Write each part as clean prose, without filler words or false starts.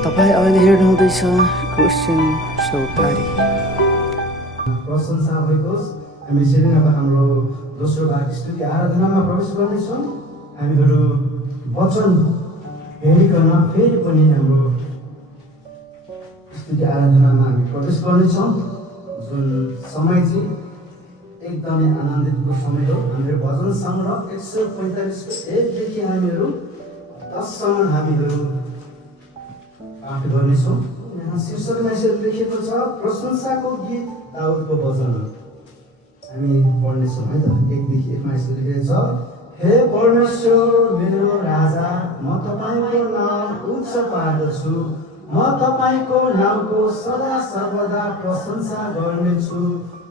तपाईँ अहिले हेर्नुहुँदैछ क्रिस्चियन चौतारी। प्रशंसा होस्। हामी यसरी अब हाम्रो दोस्रो भाग स्तुति आराधनामा प्रवेश गर्नेछौँ। हामीहरू वचन हेरिकन फेरि पनि हाम्रो स्तुति आराधनामा हामी प्रवेश गर्नेछौँ, जुन समय चाहिँ एकदमै आनन्दितको समय हो। हाम्रो भजन सङ्ग्रह 145 एकदेखि हामीहरू 10 सम्म हामीहरू पाठ गर्नेछौँ। यहाँ शीर्षकमा यसरी लेखेको छ, प्रशंसाको गीत दाउदको भजन। हामी पढ्नेछौँ है त। 1:1मा यसरी लेखेको छ, हे परमेश्वर मेरो राजा, म तपाईँको नाम उच्च पार्दछु। म तपाईँको नामको सदा सर्वदा प्रशंसा गर्नेछु।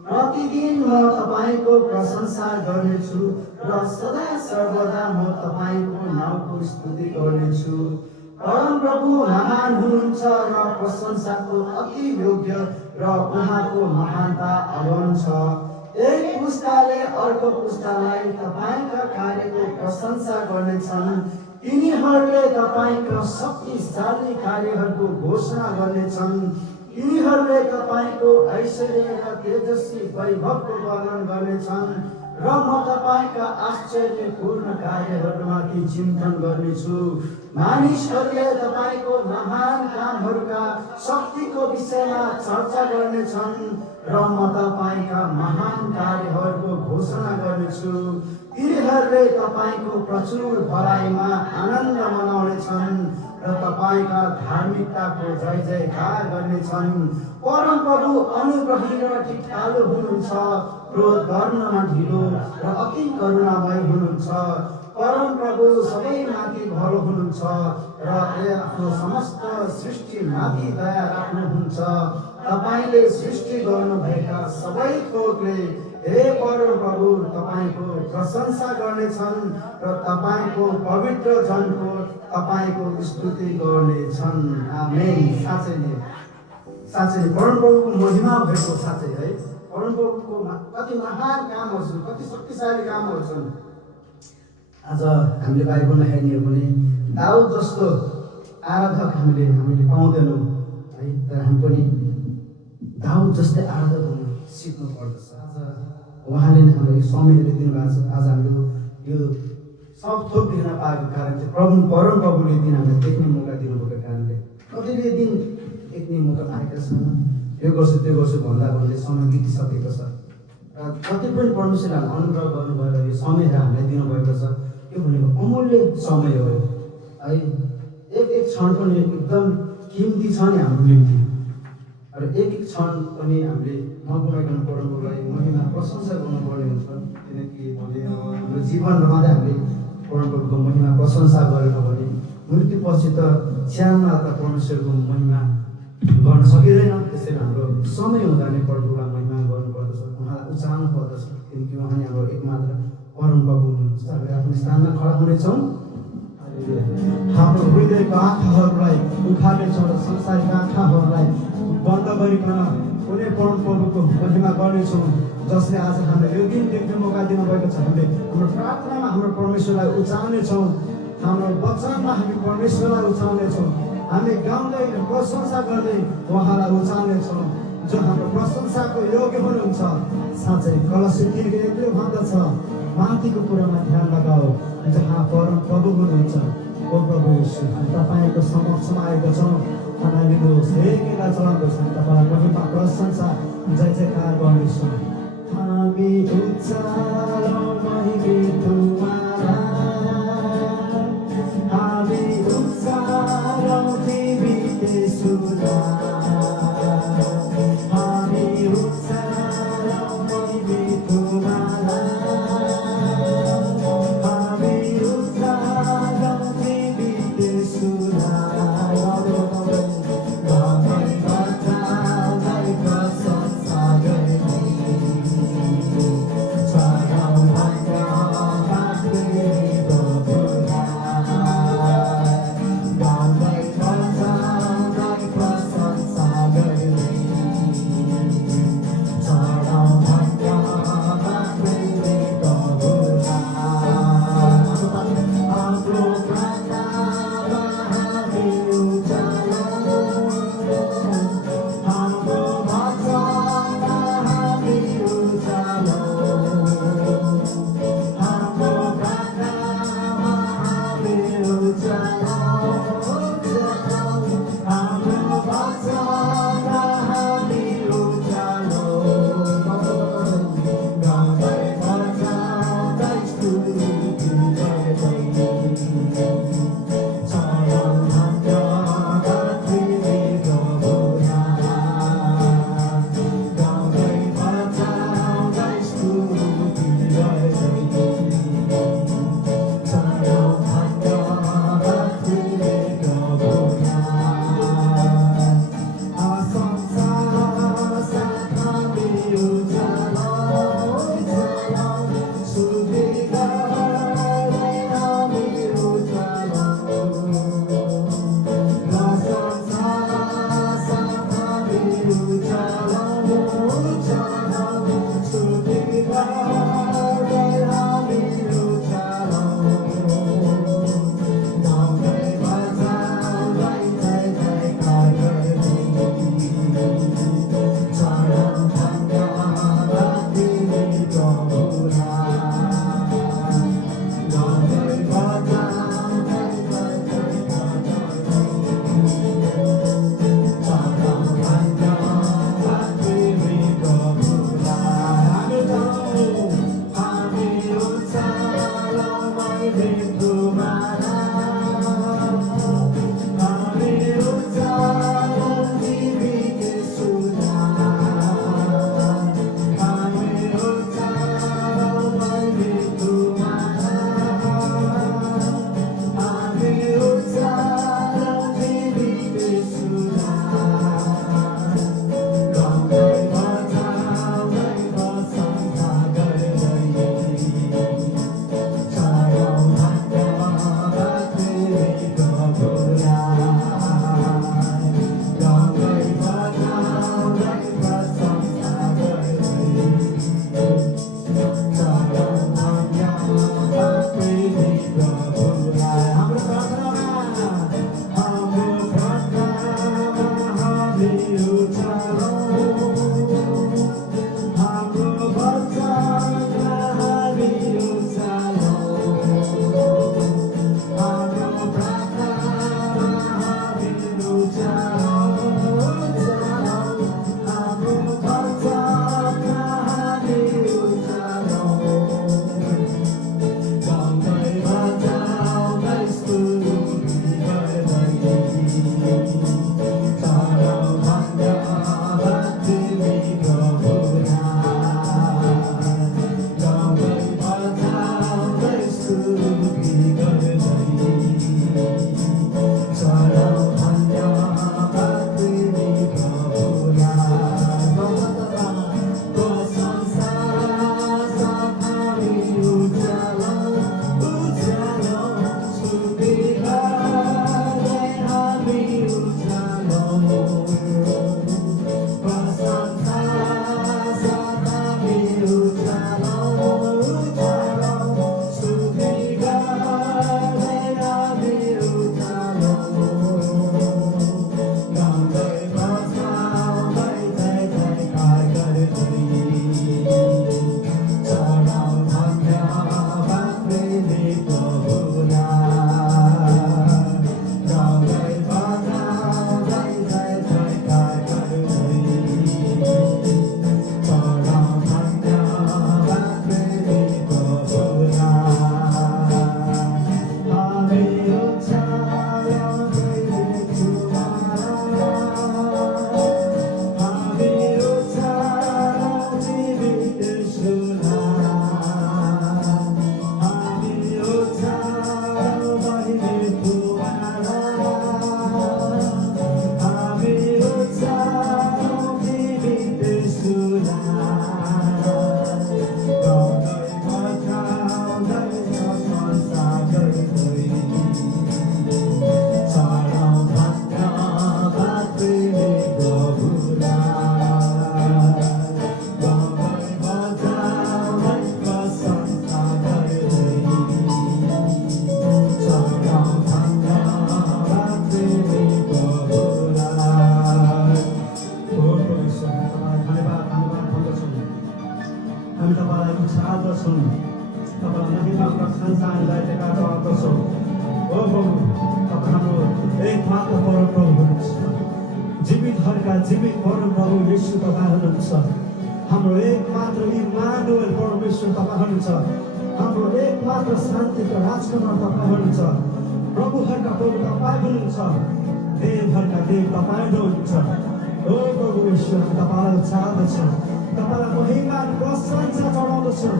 प्रतिदिन म तपाईँको प्रशंसा गर्नेछु र सदा सर्वदा म तपाईँको नामको स्तुति गर्नेछु। परमप्रभु महान हुनुहुन्छ र प्रशंसाको अति योग्य र उहाँको महानता अगम छ। एक पुस्ताले अर्को पुस्तालाई तपाईँका कार्यको प्रशंसा गर्नेछन्। तिनीहरूले तपाईँका शक्तिशाली कार्यहरूको घोषणा गर्नेछन्। तिनीहरूले तपाईँको ऐश्वर्य र तेजस्वी वैभवको वर्णन गर्नेछन् र म तपाईँका आश्चर्यपूर्ण कार्यहरूमाथि चिन्तन गर्नेछु। मानिसहरूले तपाईँको महान कामहरूका शक्तिको विषयमा चर्चा गर्नेछन् र म तपाईँका महान कार्यहरूको घोषणा गर्नेछु। तिनीहरूले तपाईँको प्रचुर भलाइमा आनन्द मनाउनेछन् र तपाईँका धार्मिकताको जय जयकार गर्नेछन्। परमप्रभु अनुग्रही र ठिठालु हुनुहुन्छ, क्रोध गर्नमा ढिलो र अति करुणामय हुनुहुन्छ। परमप्रभु सबैमाथि भलो हुनुहुन्छ र आफ्नो समस्त सृष्टिमाथि दया राख्नुहुन्छ। तपाईँले सृष्टि गर्नुभएका सबै थोकले हे परमप्रभु तपाईँको प्रशंसा गर्नेछन् र तपाईँको पवित्र जनको तपाईँको स्तुति गर्नेछन्। आमेन। साँच्चै नै परमप्रभुको महिमा भएको साँच्चै है। परमप्रभुको कति महान कामहरू छन्, कति शक्तिशाली कामहरू छन्। आज हामीले बाइबलमा हेर्ने हो भने दाउद जस्तो आराधक हामीले पाउँदैनौँ है। तर हामी पनि दाउद जस्तै आराधक हुन सिक्नु पर्दछ। आज उहाँले नै हामीलाई समयहरू दिनुभएको छ। आज हाम्रो यो सब थोक देख्न पाएको कारण चाहिँ परमप्रभुले दिन हामीलाई देख्ने मौका दिनुभएको कारणले कतिले दिन देख्ने मौका पाएका छन्। यो गर्छु त्यो गर्छु भन्दा भन्दै समय बितिसकेको छ। र जति पनि परमेश्वरले हामीलाई अनुग्रह गर्नुभयो र यो समयहरू हामीलाई दिनुभएको छ, यो भनेको अमूल्य समय हो है। एक क्षण पनि एकदम किमती छ नि हाम्रो निम्ति। र एक क्षण पनि हामीले नगुमाइकन परमप्रभुलाई महिमा प्रशंसा गर्नुपर्ने हुन्छ। किनकि भने हाम्रो जीवन रहँदै हामीले परमप्रभुको महिमा प्रशंसा गरेन भने मृत्युपछि त स्यानमा त परमेश्वरको महिमा गर्न सकिँदैन। त्यसैले हाम्रो समय हुँदा नै परमप्रभुलाई महिमा गर्नुपर्दछ, उहाँलाई उचाल्नु पर्दछ। किनकि उहाँ नै हाम्रो एकमात्र परमप्रभु हुनुहुन्छ। हामी आफ्नो स्थानमा खडा हुनेछौँ। हाम्रो हृदयको आँखाहरूलाई उखाल्नेछौँ र संसारिक आँखाहरूलाई बन्द गरिकन कुनै परमप्रभुको महिमा गर्नेछौँ, जसले आज हामीलाई यो दिन देख्ने मौका दिनुभएको छ। हामीले हाम्रो प्रार्थनामा हाम्रो परमेश्वरलाई उचाल्नेछौँ, हाम्रो वचनमा हामी परमेश्वरलाई उचाल्नेछौँ। हामी गाउँदै प्रशंसा गर्दै उहाँलाई उचाल्नेछौँ, जो हाम्रो प्रशंसाको योग्य हुनुहुन्छ। साँच्चै कलसी 3:1 भन्दछ, माथिको कुरामा ध्यान लगाऊ जहाँ परमप्रभु हुनुहुन्छ। ओ प्रभु यीशु, हामी तपाईँको समक्षमा आएका छौँ। खाना लिनुहोस्, हेरेका चढाउँदछ। हामी तपाईँलाई महिमा प्रशंसा जय जयकार गर्नेछौँ। हामी उचालौँ महिमा तुम्हारा, हामी उचालौँ जीवित सुधा, हामी उचालौँ महिमा तुम्हारा, हामी उचालौँ जीवित सुधा। प्रशंसा गर्ने जीवित परमप्रभु येशू तपाईँ हुनुहुन्छ। हाम्रो एकमात्र इम्मानुएल परमेश्वर तपाईँ हुनुहुन्छ। हाम्रो एकमात्र शान्तिको राजकुमार तपाईँ हुनुहुन्छ। प्रभुहरूका प्रभु तपाईँ हुनुहुन्छ। देवहरूका देव तपाईँ हुनुहुन्छ। ओ प्रभु ईश्वर, तपाईँलाई चाहदछु, तपाईँलाई महिमा प्रशंसा चढाउँदछु।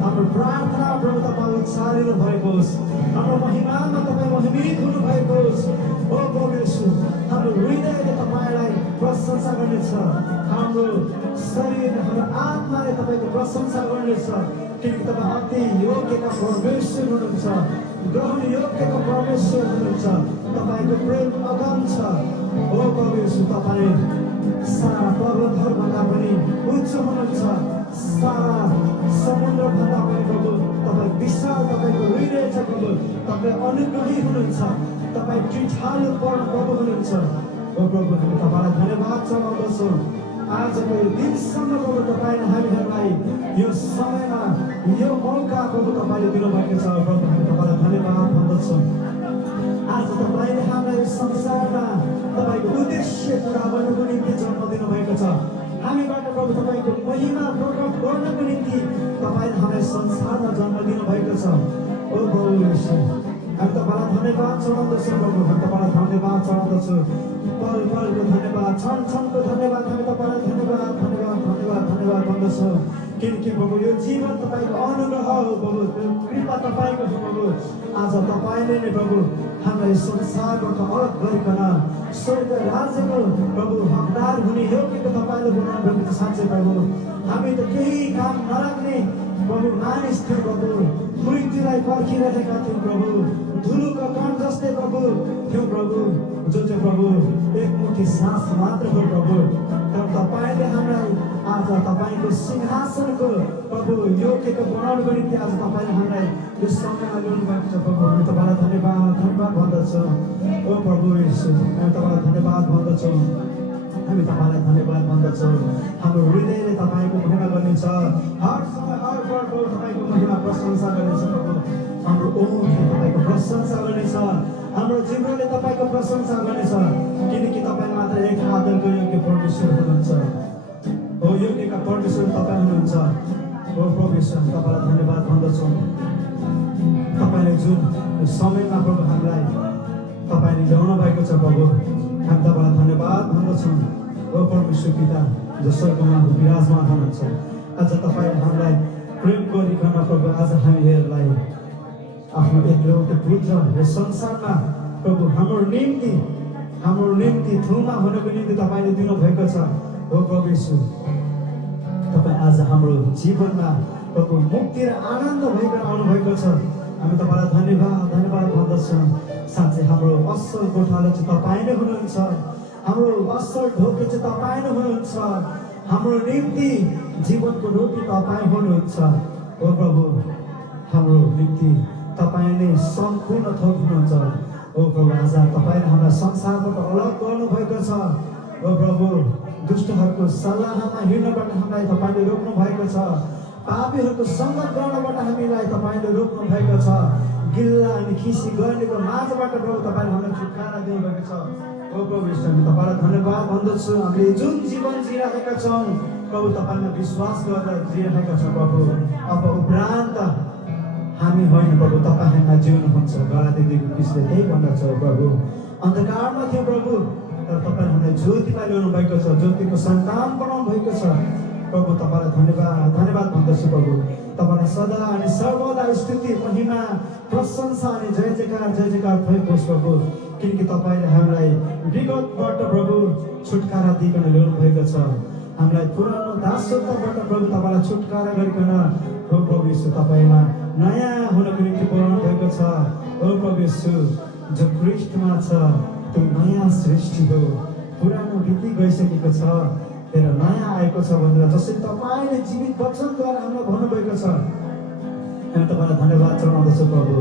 हाम्रो प्रार्थना प्रभु तपाईँ उच्चारिनु भएको होस्। हाम्रो महिमामा तपाईँ महिमित हुनुभएको होस्। ओ प्रभु ईश्वर, हाम्रो हृदयले तपाईँलाई प्रशंसा गर्नेछ। हाम्रो शरीर, हाम्रो आत्माले तपाईँको प्रशंसा गर्नेछ। किनकि तपाईँ अति योग्यका परमेश्वर हुनुहुन्छ। ग्रहण योग्यका परमेश्वर हुनुहुन्छ। तपाईँको प्रेम अगम छ। ओ प्रभु ईश्वर, तपाईँ सारा पर्वतहरूभन्दा पनि उच्च हुनुहुन्छ। सारा समुद्रभन्दा पनि प्रभु तपाईँ विशाल, तपाईँको हृदय छ प्रभु। तपाईँ अनुग्रही हुनुहुन्छ। तपाईँ टिठालु पर्ने प्रभु हुनुहुन्छ। ओ प्रभु, हामी तपाईँलाई धन्यवाद चढाउँदछौँ। आजको यो दिनसम्म प्रभु तपाईँले हामीहरूलाई यो समयमा यो मौका प्रभु तपाईँले दिनुभएको छ। प्रभु, हामी तपाईँलाई धन्यवाद भन्दछौँ। आज तपाईँले हामीलाई यो संसारमा तपाईँको उद्देश्य पुरा गर्नको निम्ति जन्म दिनुभएको छ। हामीबाट प्रभु तपाईँको महिमा प्रकट गर्नको निम्ति तपाईँले हामीलाई संसारमा जन्म दिनुभएको छ। ओ प्रभु ईश्वर, हामी तपाईँलाई धन्यवाद चढाउँदछौँ। प्रभु, हामी तपाईँलाई धन्यवाद चढाउँदछौँ। पल पलको धन्यवाद, क्षण क्षणको धन्यवाद, हामी तपाईँलाई धन्यवाद धन्यवाद धन्यवाद धन्यवाद भन्दछौँ। किनकि प्रभु यो जीवन तपाईँको अनुग्रह हो प्रभु, कृपा तपाईँको हो प्रभु। आज तपाईँले नै प्रभु हामीलाई संसारबाट अलग गरिकन स्वर्ग राज्यको प्रभु हकदार हुने योग्यको तपाईँले बनाउनु भएको छ। साँच्चै प्रभु, हामी त केही काम नराख्ने प्रभु मानिस थियो प्रभु। मृत्युलाई पर्खिरहेका थियौँ प्रभु। धुलोको कण जस्तै प्रभु थियौँ प्रभु, जो चाहिँ प्रभु एक मुठी सास मात्र हो प्रभु। तर तपाईँले हामीलाई आज तपाईँको सिंहासनको प्रभु योग्यको बनाउनुको निम्ति आज तपाईँले हामीलाई यो समयमा ल्याउनु भएको छ प्रभु। हामी तपाईँलाई धन्यवाद धन्यवाद भन्दछौँ। ओ प्रभु ईश्वर, हामी तपाईँलाई धन्यवाद भन्दछौँ। हामी तपाईँलाई धन्यवाद भन्दछौँ। हाम्रो हृदयले तपाईँको महिमा गर्नेछ। हर समय हर पल प्रभु तपाईँको महिमा प्रशंसा गर्नेछ प्रभु। हाम्रो ओठले तपाईँको प्रशंसा गर्नेछ। हाम्रो जिब्रोले तपाईँको प्रशंसा गर्नेछ। किनकि तपाईँ मात्र एक आदरको योग्य परमेश्वर हुनुहुन्छ। हो योग्यका परमेश्वर तपाईँ हुनुहुन्छ। हो प्रभु ईश्वर, तपाईँलाई धन्यवाद भन्दछौँ। तपाईँले जुन समयमा प्रभु हामीलाई तपाईँले ल्याउनु भएको छ प्रभु, हामी तपाईँलाई धन्यवाद भन्दछौँ। ओ परमेश्वर पिता, जो स्वर्गमा विराजमान हुनुहुन्छ, आज तपाईँले हामीलाई प्रेम गरिकन प्रभु आज हामीहरूलाई आफ्नो एकलौटे पुत्र यो संसारमा प्रभु हाम्रो निम्ति थुमा हुनको निम्ति तपाईँले दिनुभएको छ। हो प्रभु ईश्वर, तपाईँ आज हाम्रो जीवनमा प्रभु मुक्ति र आनन्द भइकन आउनुभएको छ। हामी तपाईँलाई धन्यवाद धन्यवाद भन्दछौँ। साँच्चै हाम्रो असल गोठालो चाहिँ तपाईँ नै हुनुहुन्छ। हाम्रो असल ढोके चाहिँ तपाईँ नै हुनुहुन्छ। हाम्रो निम्ति जीवनको रोटी तपाईँ हुनुहुन्छ। हो प्रभु, हाम्रो निम्ति तपाईँ नै सम्पूर्ण थोक हुनुहुन्छ। हो प्रभु, आज तपाईँले हामीलाई संसारबाट अलग गर्नुभएको छ। हो प्रभु, दुष्टहरूको सल्लाहमा हिँड्नबाट हामीलाई तपाईँले रोक्नु भएको छ। पापीहरूको सङ्गत गर्नबाट हामीलाई तपाईँले रोक्नु भएको छ। गिल्ला अनि खिसी गर्नेको माझबाट प्रभु तपाईँले हामीलाई छुटकारा दिनुभएको छ। हो प्रभु ईश्वर, तपाईँलाई धन्यवाद भन्दछु। हामीले जुन जीवन जिरहेका छौँ प्रभु तपाईँमा विश्वास गरेर जिरहेका छौँ प्रभु। अब उपरान्त हामी होइन प्रभु, तपाईँ हामीमा जिउनुहुन्छ। गलाती 2:20 त्यही भन्दछ प्रभु। अन्धकारमा थियो प्रभु, तर तपाईँले हामीलाई ज्योतिमा ल्याउनु भएको छ। ज्योतिको सन्तान बनाउनु भएको छ प्रभु। तपाईँलाई धन्यवाद धन्यवाद भन्दछु प्रभु। तपाईँलाई सदा अनि सर्वदा स्तुति महिमा प्रशंसा अनि जय जयकार भएको होस् प्रभु। किनकि तपाईँले हामीलाई विगतबाट प्रभु छुटकारा दिइकन ल्याउनु भएको छ। हामीलाई पुरानो दासत्वबाट प्रभु तपाईँलाई छुटकारा गरिकन हो प्रभु ईश्वर तपाईँमा नयाँ हुनको निम्ति बोलाउनु भएको छ। हो प्रभु ईश्वर, जो ख्रीष्टमा छ त्यो नयाँ सृष्टि हो। पुरानो बिति गइसकेको छ, तेरो नयाँ आएको छ भनेर जसरी तपाईँले जीवित वचनद्वारा हामीलाई भन्नुभएको छ। हामी तपाईँलाई धन्यवाद चढाउँदछौँ प्रभु।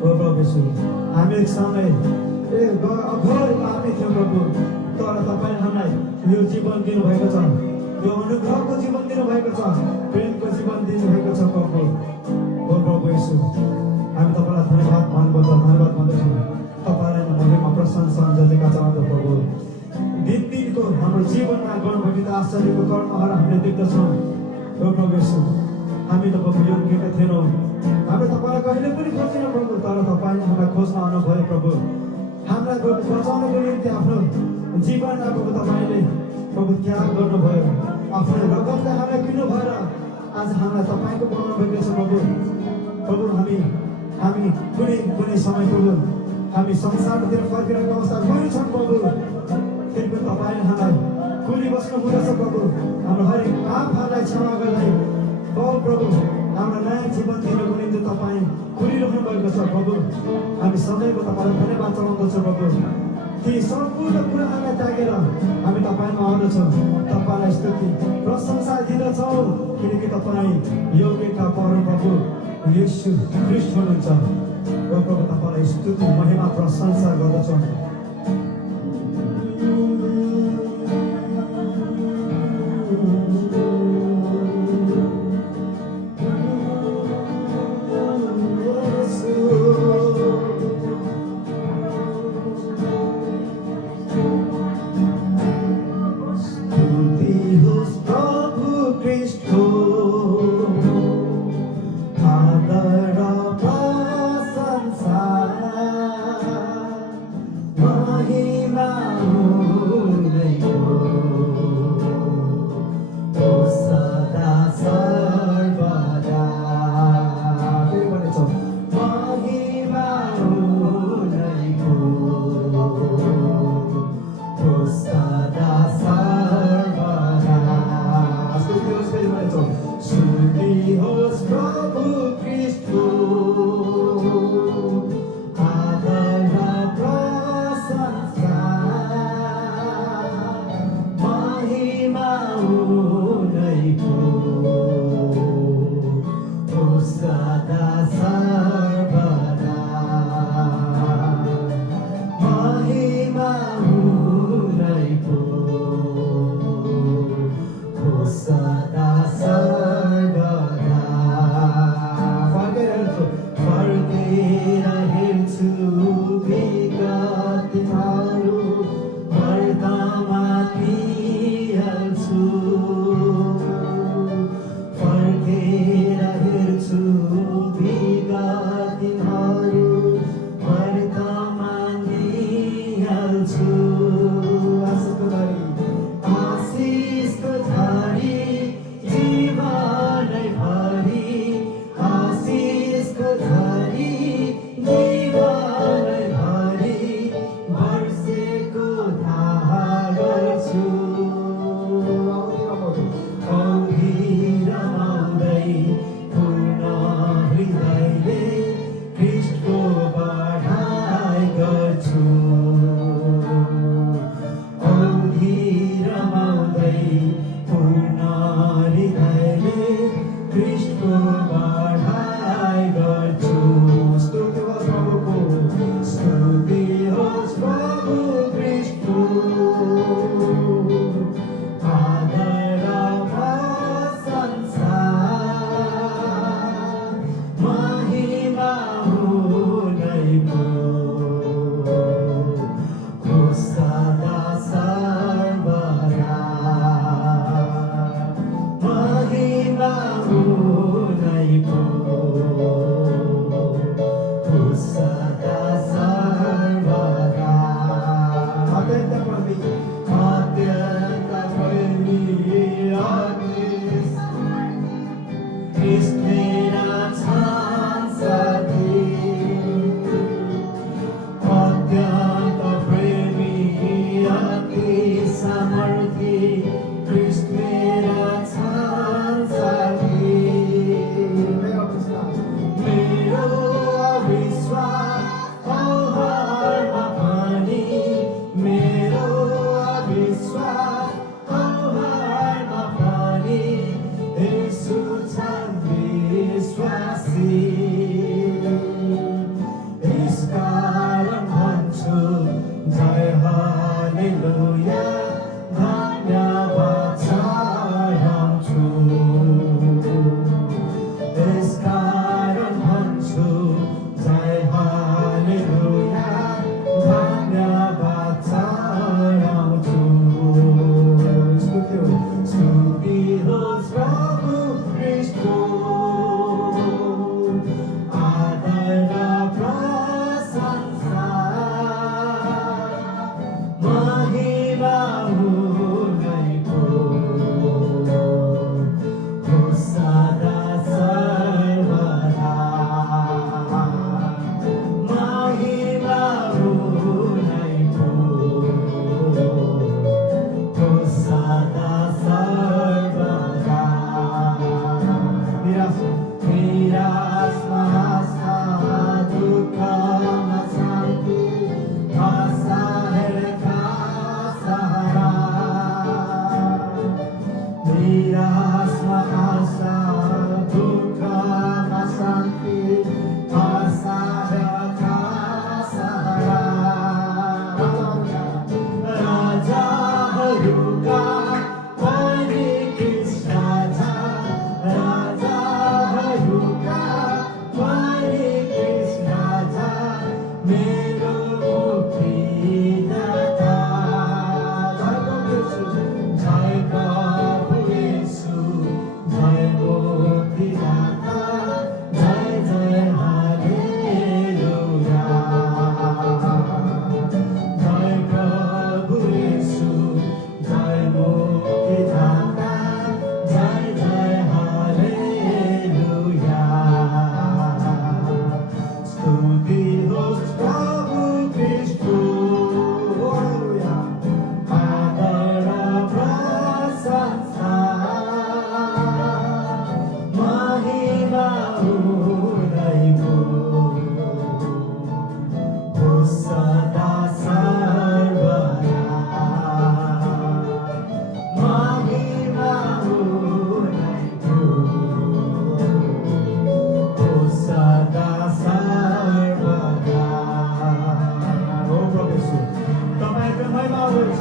हो प्रभु ईश्वर, हामी एक समय अघोर पापी थियौँ प्रभु, तर तपाईँले हामीलाई यो जीवन दिनुभएको छ। यो अनुग्रहको जीवन दिनुभएको छ, प्रेमको जीवन दिनुभएको छ प्रभु। हो प्रभु ईश्वर, हामी तपाईँलाई धन्यवाद भन्दछौँ। तपाईँलाई महिमा प्रशंसा जयजयकार चढाउँदछौँ प्रभु। दिनको हाम्रो जीवनमा गर्नुभएको आश्चर्यको कर्महरू हामीले देख्दछौँ। हो प्रभु ईश्वर, हामी त प्रभु योग्यका थिएनौँ, हामीले तपाईँलाई कहिले पनि खोजेनौँ प्रभु, तर तपाईँले हामीलाई खोज्न आउनुभयो प्रभु। हामीलाई प्रभु बचाउनको निम्ति आफ्नो जीवनलाई प्रभु तपाईँले प्रभु त्याग गर्नुभयो, आफ्नो रगतले हामीलाई किन्नु भएर आज हामीलाई तपाईँको बनाउनु भएको छ प्रभु। प्रभु हामी कुनै समय प्रभु हामी संसारतिर फर्किरहेको अवस्था गएको छौँ प्रभु, फेरि पनि तपाईँले हामीलाई कुरी बस्नु हुँदछ प्रभु। हाम्रो हरेक पापहरूलाई क्षमा गर्दै प्रभु हाम्रो नयाँ जीवन दिनको निम्ति तपाईँ कुरिरहनु भएको छ प्रभु। हामी सदैव तपाईँलाई धन्यवाद चढाउँदछौँ प्रभु। ती सम्पूर्ण कुराहरूलाई त्यागेर हामी तपाईँमा आउँदछौँ, तपाईँलाई स्तुति प्रशंसा दिँदछौँ, किनकि तपाईँ योग्यका परम प्रभु येशू ख्रीष्ट हुनुहुन्छ। र प्रभु तपाईँलाई स्तुति महिमा प्रशंसा गर्दछौँ। Lord. सदा सर्वदा महिमा हुनैको सदा सर्वदा। ओ प्रभु यीशु, तपाईको महिमा होस्,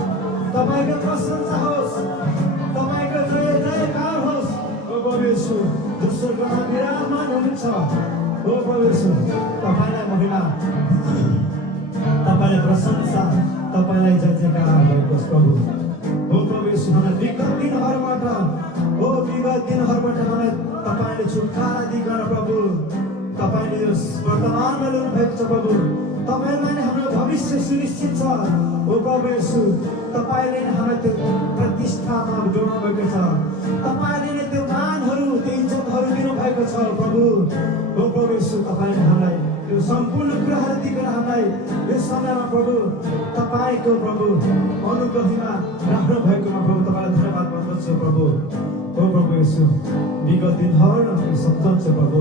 तपाईको प्रशंसा होस्, तपाईको जय जयकार होस्। ओ प्रभु यीशु, जो स्वर्गमा विराजमान हुनुहुन्छ, ओ प्रभु यीशु, तपाईलाई महिमा, तपाईलाई प्रशंसा, तपाईलाई जय जयकार भएको प्रभु। ओ प्रभु यीशु, हामीलाई विगत दिनहरूबाट हामीलाई तपाईले छुटकारा दिइकन प्रभु, तपाईले यो वर्तमानमा ल्याउनु भएको छ प्रभु। तपाईलाई नै हाम्रो भविष्य सुनिश्चित छ। ओ प्रभु यीशु, तपाईले नै हामीलाई त्यो प्रतिष्ठामा जोड्नु भएको छ। तपाईले नै त्यो मानहरू, त्यो इज्जतहरू दिनुभएको छ प्रभु। ओ प्रभु यीशु, तपाईले हामीलाई त्यो सम्पूर्ण कुराहरू दिएर हामीलाई यो समयमा प्रभु तपाईको प्रभु अनुग्रहमा राख्नु भएकोमा प्रभु तपाईँलाई धन्यवाद भन्दछु प्रभु। ओ प्रभु यीशु, विगत दिनहरूमा सम्झन्छु प्रभु,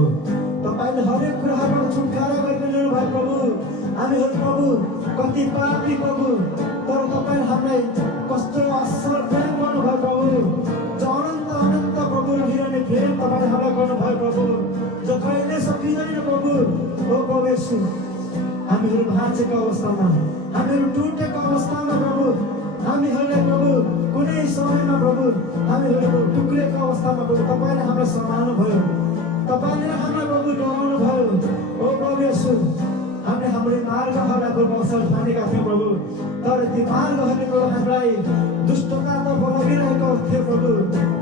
तपाईले हरेक कुराबाट छुटकारा गरेर ल्याउनु भयो प्रभु। हामीहरू प्रभु कति पापी प्रभु, तर तपाईँले हामीलाई कस्तो असल प्रेम गर्नुभयो प्रभु। जो अनन्त अनन्त प्रभु रहिरहने प्रेम तपाईँले हामीलाई गर्नुभयो प्रभु, जो कहिले सकिँदैन प्रभु। ओ प्रभु यीशु, हामीहरू भाँचेको अवस्थामा, हामीहरू टुटेको अवस्थामा प्रभु, हामीहरूलाई प्रभु कुनै समयमा प्रभु हामीहरू टुक्रेको अवस्थामा प्रभु तपाईँले हामीलाई सम्हाल्नु भयो, तपाईँले हामीलाई प्रभु डराउनु भयो। ओ प्रभु यीशु, हामीले हाम्रो मार्गहरूलाई प्रभु असल ठानेका थियौँ प्रभु, तर ती मार्गहरूले प्रभु हामीलाई दुष्टतातर्फ लगिरहेको थियो प्रभु।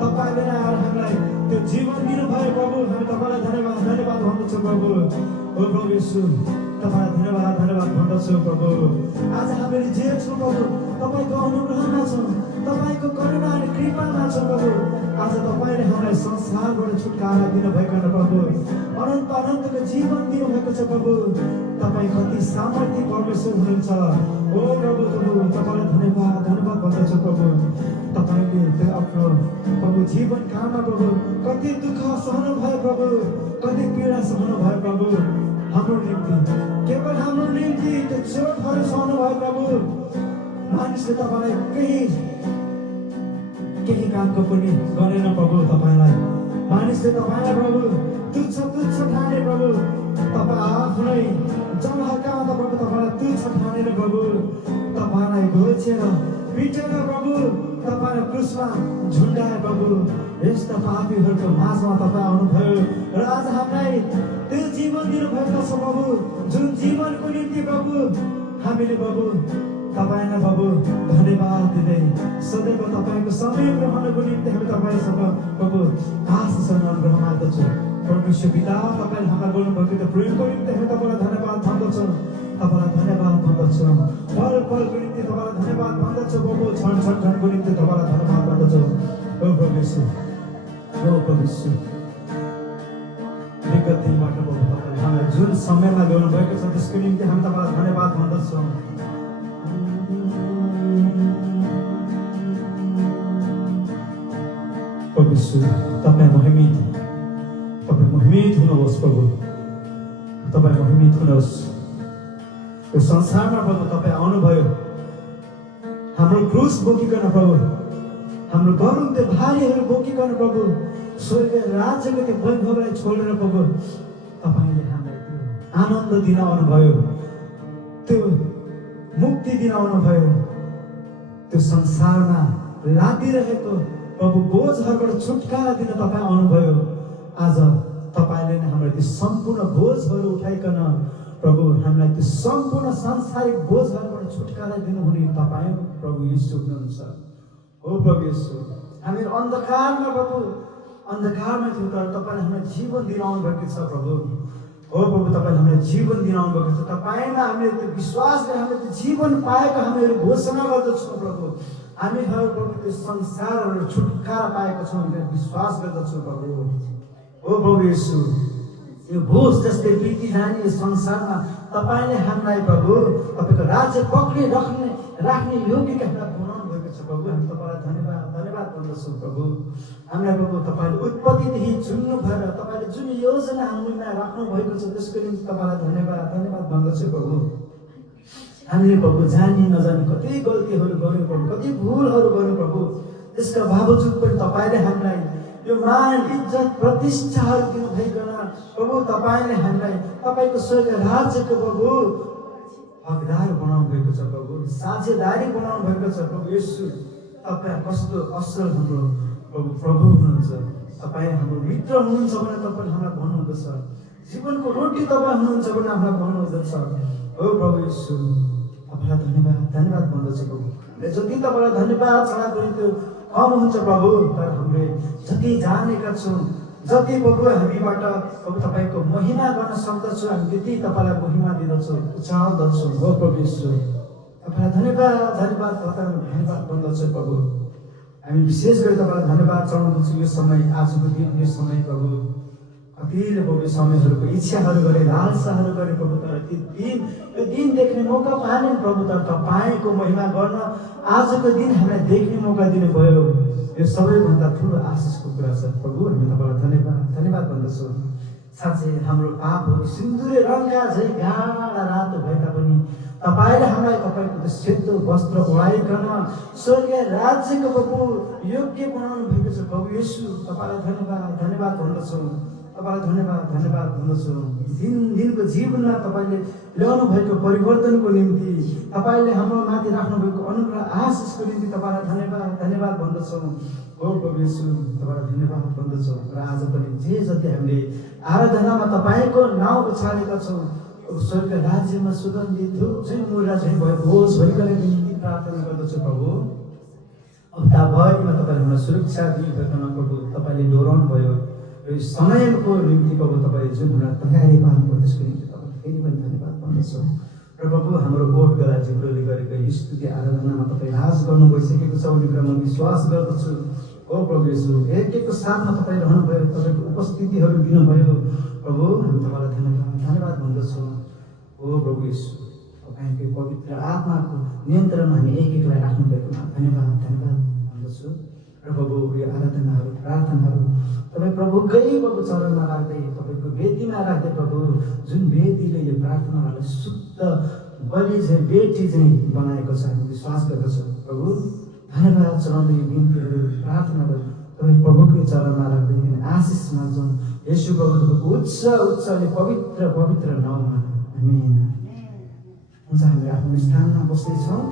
तपाईँले नै आएर हामीलाई त्यो जीवन दिनुभयो प्रभु। हामी तपाईँलाई धन्यवाद भन्दछौँ प्रभु। ओ प्रभु यीशु, तपाईँलाई धन्यवाद भन्दछौँ प्रभु। आज हामीहरू जे छौँ प्रभु तपाईँको अनुग्रहमा छौँ, तपाईँको करुणा अनि कृपामा छौँ प्रभु। आज तपाईँले हामीलाई संसारबाट छुटकारा दिनुभएको प्रभु, अनन्त अनन्तको जीवन दिनुभएको छ प्रभु। तपाईँ कति सामर्थ्य परमेश्वर हुनुहुन्छ। ओ प्रभु, तपाईँलाई धन्यवाद भन्दछु प्रभु। तपाईँले त्यो आफ्नो प्रभु जीवन कालमा प्रभु कति दुःख सहनु भयो प्रभु, कति पीडा सहनु भयो प्रभु हाम्रो निम्ति, केवल हाम्रो निम्ति त्यो चोटहरू सहनु भयो प्रभु। मानिसले तपाईँलाई केही कामको पनि गरेन प्रभु। तपाईँलाई मानिसले तपाईँलाई प्रभु तुच्छ ठाने प्रभु, तपाईँ आफ्नै जनहक्कामा प्रभु तपाईँलाई तुच्छ ठानेर प्रभु तपाईँलाई घोचेर पिटेर प्रभु तपाईँलाई क्रुसमा झुन्डाए प्रभु। यस्ता पापीहरूको माझमा तपाईँ आउनुभयो र आज हामीलाई त्यो जीवन दिनुभएको छ प्रभु, जुन जीवनको निम्ति प्रभु हामीले प्रभु तपाईँलाई प्रभु धन्यवाद दिँदै सदैव तपाईँको समय रहनको निम्ति हामी तपाईँसँग प्रभु आशीषसँग अनुग्रह माग्दछौँ। परमेश्वर पिता, तपाईँले हामीलाई बोल्नुभएको त्यो प्रेमको निम्ति हामी तपाईँलाई धन्यवाद भन्दछौँ, तपाईँलाई धन्यवाद भन्दछौँ। पल पलको निम्ति तपाईँलाई धन्यवाद भन्दछौँ प्रभु, क्षण क्षणको निम्ति तपाईँलाई धन्यवाद भन्दछौँ। ओ प्रभु यीशु, ओ प्रभु यीशु, विगत दिनबाट प्रभु तपाईँले हामीलाई जुन समयमा ल्याउनु भएको छ त्यसको निम्ति हामी तपाईँलाई धन्यवाद भन्दछौँ। प्रभु यीशु, तपाईँ महिमित हुनुहोस् प्रभु, तपाईँ महिमित हुनुहोस्। यो संसारमा प्रभु तपाईँ आउनुभयो, हाम्रो क्रुस बोकिकन प्रभु, हाम्रो गरुङ त्यो भारीहरू बोकिकन प्रभु स्वर्गीय राज्यको त्यो वैभवलाई छोडेर प्रभु तपाईँले हामीलाई त्यो आनन्द दिन आउनुभयो, त्यो मुक्ति दिन आउनुभयो। त्यो संसारमा लागिरहेको प्रभु बोझहरूबाट छुटकारा दिन तपाईँ आउनुभयो। आज तपाईँले नै हामीलाई त्यो सम्पूर्ण बोझहरू उठाइकन प्रभु हामीलाई त्यो सम्पूर्ण सांसारिक बोझहरूबाट छुटकारा दिनुहुने तपाईँ प्रभु यीशु हुनुहुन्छ। हो प्रभु यीशु, हामीहरू अन्धकारमा प्रभु अन्धकारमा थियौँ, तर तपाईँले हामीलाई जीवन दिन आउनुभएको छ प्रभु। हो प्रभु, तपाईँले हामीलाई जीवन दिन आउनुभएको छ। तपाईँमा हामीले त्यो विश्वास गरेर हामीले त्यो जीवन पाएको हामीहरू घोषणा गर्दछौँ प्रभु। हामीहरू प्रभु त्यो संसारबाट छुटकारा पाएको छौँ भनेर विश्वास गर्दछौँ प्रभु। हो प्रभु यीशु, यो बोझ जस्तै बिति जाने यो संसारमा तपाईँले हामीलाई प्रभु तपाईँको राज्य पक्री राख्ने योग्यका हामीलाई बनाउनु भएको छ प्रभु। हामी तपाईँलाई धन्यवाद गर्दछौँ प्रभु। हामीलाई प्रभु तपाईँले उत्पत्तिदेखि चुन्नु भएर तपाईँले जुन योजना हामीमा राख्नु भएको छ त्यसको निम्ति तपाईँलाई धन्यवाद भन्दछु प्रभु। हामीले प्रभु जानी नजानी कति गल्तीहरू गर्यौँ प्रभु, कति भुलहरू गर्यौँ प्रभु। त्यसका बावजुद पनि तपाईँले हामीलाई यो मान इज्जत प्रतिष्ठाहरू दिनुभइकन प्रभु तपाईँले हामीलाई तपाईँको स्वर्ग राज्यको प्रभु हकदार बनाउनु भएको छ प्रभु, साझेदारी बनाउनु भएको छ प्रभु। येशू तपाईँ कस्तो असल हाम्रो प्रभु हुनुहुन्छ। तपाईँ हाम्रो मित्र हुनुहुन्छ भने तपाईँ हामीलाई भन्नुहुँदछ, जीवनको रोटी तपाईँ हुनुहुन्छ भने हामीलाई भन्नुहुँदछ। हो प्रभु येशू तपाईँलाई धन्यवाद भन्दछ प्रभु। जति तपाईँलाई धन्यवाद चढा पनि त्यो कम हुन्छ प्रभु। तर हामीले जति जानेका छौँ, जति प्रभु हामीबाट प्रभु तपाईँको महिमा गर्न सक्दछौँ, हामी त्यति तपाईँलाई महिमा दिँदछौँ, उचाल्दछौँ। हो प्रभु येशू तपाईँलाई धन्यवाद भन्दछ प्रभु। हामी विशेष गरी तपाईँलाई धन्यवाद चढाउँदछौँ यो समय, आजको दिन, यो समय प्रभु। कतिले प्रभु समयहरूको इच्छाहरू गरे, लालसाहरू गरे प्रभु, तर यो दिन देख्ने मौका पाएन प्रभु। तर तपाईँको महिमा गर्न आजको दिन हामीलाई देख्ने मौका दिनुभयो। यो सबैभन्दा ठुलो आशिषको कुरा छ प्रभु। हामी तपाईँलाई धन्यवाद भन्दछौँ। साँच्चै हाम्रो पापहरू सिन्दुरे रङका झै गाढा रातो भए तापनि तपाईँले हामीलाई तपाईँको सेतो वस्त्र ओढाइकन स्वर्गीय राज्यको प्रभु योग्य बनाउनु भएको छ प्रभु येशू। तपाईँलाई धन्यवाद भन्दछौँ। तपाईँलाई धन्यवाद भन्दछौँ। दिनको जीवनमा तपाईँले ल्याउनु भएको परिवर्तनको निम्ति, तपाईँले हाम्रो माथि राख्नु भएको अनुग्रह आशिषको निम्ति तपाईँलाई धन्यवाद भन्दछौँ। हो प्रभु येशू तपाईँलाई धन्यवाद भन्दछौँ। र आज पनि जे जति हामीले आराधनामा तपाईँको नाउँ उचालेका छौँ, स्वर्ग राज्यमा सुगन्धित धूप चाहिँ मुला चाहिँ भएको होस् भनिकन निम्ति प्रार्थना गर्दछु प्रभु। हप्ताभरिमा तपाईँले हामीलाई सुरक्षा दिनुभएकोमा प्रभु तपाईँले डोराउनु भयो। र यो समयको निम्ति प्रभु तपाईँले जुन हामीलाई तयारी पार्नुभयो त्यसको निम्ति तपाईँलाई फेरि पनि धन्यवाद भन्दछौँ। र प्रभु हाम्रो ओठ गला जिब्रोले गरेको यो स्तुति आराधनामा तपाईँ राज गर्नु भइसकेको छ भन्ने कुरा म विश्वास गर्दछु। हो प्रभु येशू एकको साथमा तपाईँ रहनुभयो, तपाईँको उपस्थितिहरू दिनुभयो प्रभु। हामी तपाईँलाई धन्यवाद भन्दछौँ। हो प्रभु येशू तपाईँको पवित्र आत्माको नियन्त्रणमा हामी एकलाई राख्नु भएकोमा धन्यवाद भन्दछु। र प्रभु यो आराधनाहरू प्रार्थनाहरू तपाईँ प्रभुकै प्रभु चरणमा राख्दै, तपाईँको वेदीमा राख्दै प्रभु, जुन वेदीले यो प्रार्थनाहरूलाई शुद्ध बलि चाहिँ बेटी चाहिँ बनाएको छ हामी विश्वास गर्दछौँ प्रभु। धन्यवाद चढाउँदै यो बिन्तीहरू प्रार्थनाहरू तपाईँ प्रभुकै चरणमा राख्दै आशिष माग्छौँ येशू प्रभु तपाईँको उच्च पवित्र नाउँमा। आमेन। हुन्छ, हामी आफ्नो स्थानमा बस्दैछौँ।